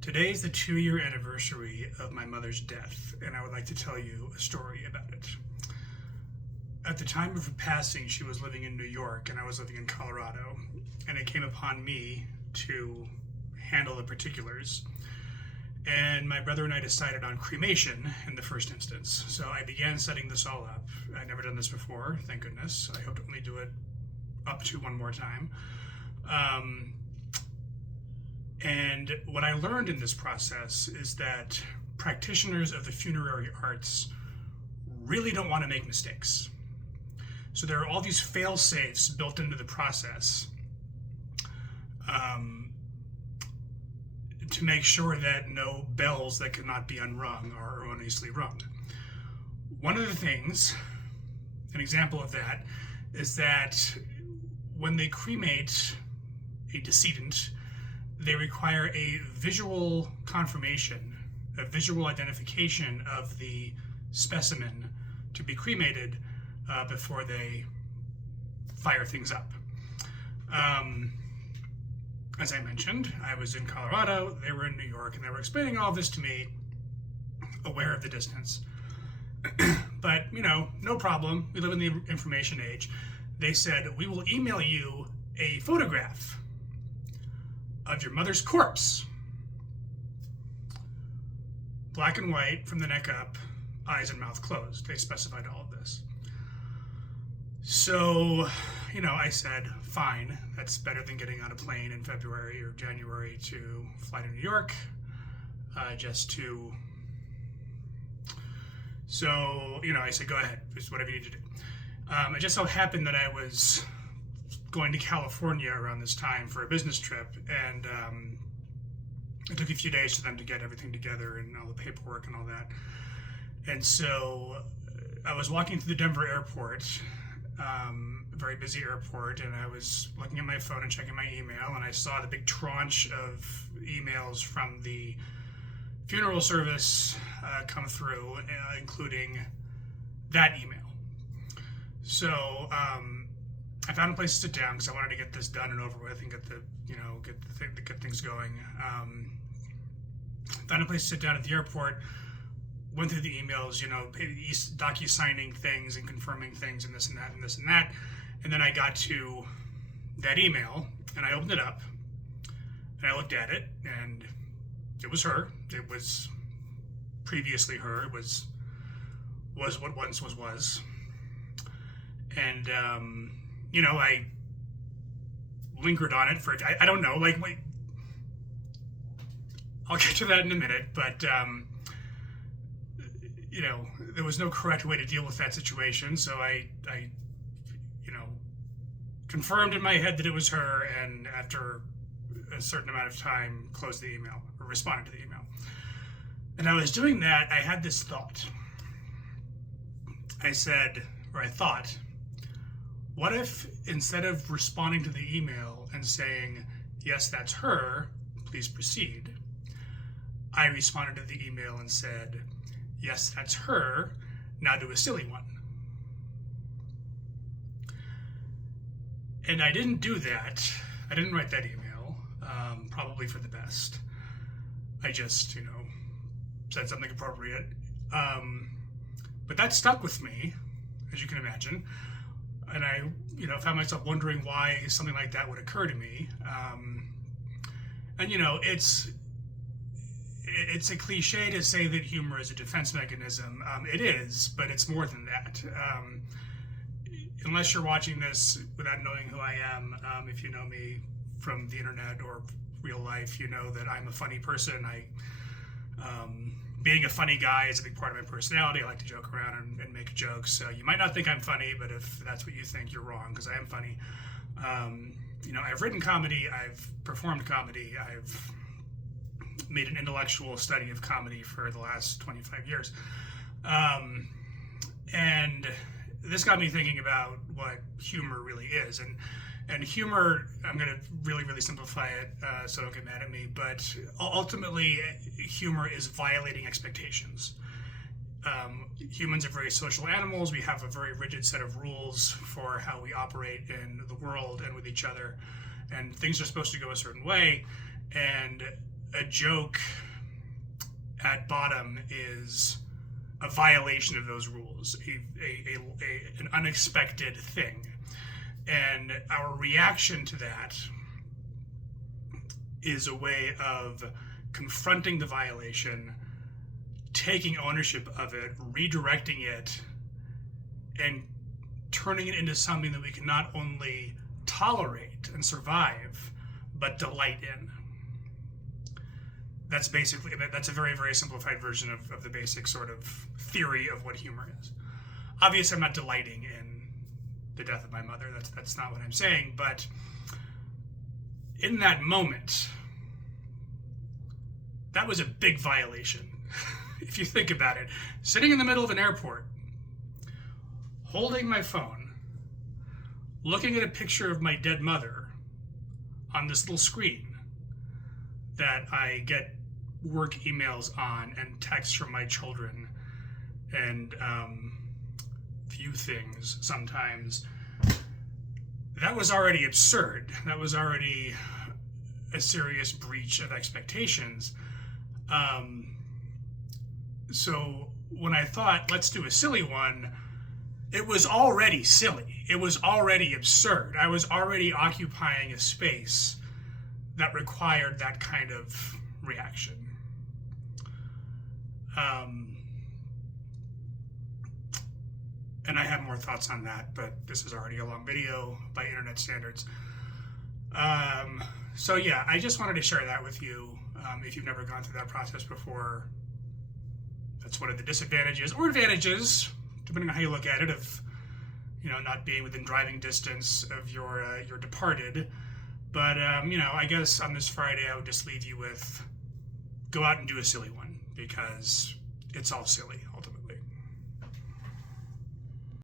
Today's the 2-year anniversary of my mother's death, and I would like to tell you a story about it. At the time of her passing, she was living in New York, and I was living in Colorado, and it came upon me to handle the particulars. And my brother and I decided on cremation in the first instance. So I began setting this all up. I'd never done this before, thank goodness. I hope to only do it up to one more time. And what I learned in this process is that practitioners of the funerary arts really don't want to make mistakes. So there are all these fail-safes built into the process to make sure that no bells that cannot be unrung are erroneously rung. One of the things, an example of that, is that when they cremate a decedent, they require a visual confirmation, a visual identification of the specimen to be cremated before they fire things up. As I mentioned, I was in Colorado, they were in New York, and they were explaining all this to me, aware of the distance. But, no problem. We live in the information age. They said, we will email you a photograph of your mother's corpse. Black and white from the neck up, eyes and mouth closed. They specified all of this. So, I said, fine, that's better than getting on a plane in February or January to fly to New York, So, I said, go ahead, it's whatever you need to do. It just so happened that I was going to California around this time for a business trip, and it took a few days for them to get everything together and all the paperwork and all that. And so I was walking through the Denver airport, a very busy airport, and I was looking at my phone and checking my email, and I saw the big tranche of emails from the funeral service come througthrough, including that email. So I found a place to sit down because I wanted to get this done and over with and get things going. Found a place to sit down at the airport. Went through the emails, docu-signing things and confirming things and this and that and this and that. And then I got to that email and I opened it up and I looked at it and it was her. It was previously her. It was what once was. And I lingered on it for, I don't know, I'll get to that in a minute, but, there was no correct way to deal with that situation, so I confirmed in my head that it was her, and after a certain amount of time, closed the email, or responded to the email. And I was doing that, I had this thought. I thought, what if instead of responding to the email and saying, yes, that's her, please proceed, I responded to the email and said, yes, that's her, now do a silly one. And I didn't do that. I didn't write that email, probably for the best. I just, said something appropriate. But that stuck with me, as you can imagine. And I, found myself wondering why something like that would occur to me. It's a cliche to say that humor is a defense mechanism. It is, but it's more than that. Unless you're watching this without knowing who I am, if you know me from the internet or real life, you know that I'm a funny person. Being a funny guy is a big part of my personality. I like to joke around and make jokes. So you might not think I'm funny, but if that's what you think, you're wrong, because I am funny. I've written comedy, I've performed comedy, I've made an intellectual study of comedy for the last 25 years. And this got me thinking about what humor really is. And humor, I'm going to really, really simplify it, so don't get mad at me, but ultimately, humor is violating expectations. Humans are very social animals. We have a very rigid set of rules for how we operate in the world and with each other, and things are supposed to go a certain way. And a joke at bottom is a violation of those rules, an unexpected thing. And our reaction to that is a way of confronting the violation, taking ownership of it, redirecting it, and turning it into something that we can not only tolerate and survive, but delight in. That's a very, very simplified version of the basic sort of theory of what humor is. Obviously, I'm not delighting in the death of my mother. That's not what I'm saying. But in that moment, that was a big violation. If you think about it, sitting in the middle of an airport, holding my phone, looking at a picture of my dead mother on this little screen that I get work emails on and texts from my children and view things sometimes. That was already absurd. That was already a serious breach of expectations. So when I thought, let's do a silly one, it was already silly. It was already absurd. I was already occupying a space that required that kind of reaction. And I have more thoughts on that, but this is already a long video by internet standards. So yeah, I just wanted to share that with you. If you've never gone through that process before, that's one of the disadvantages or advantages, depending on how you look at it, of not being within driving distance of your departed. But I guess on this Friday I would just leave you with, go out and do a silly one, because it's all silly ultimately.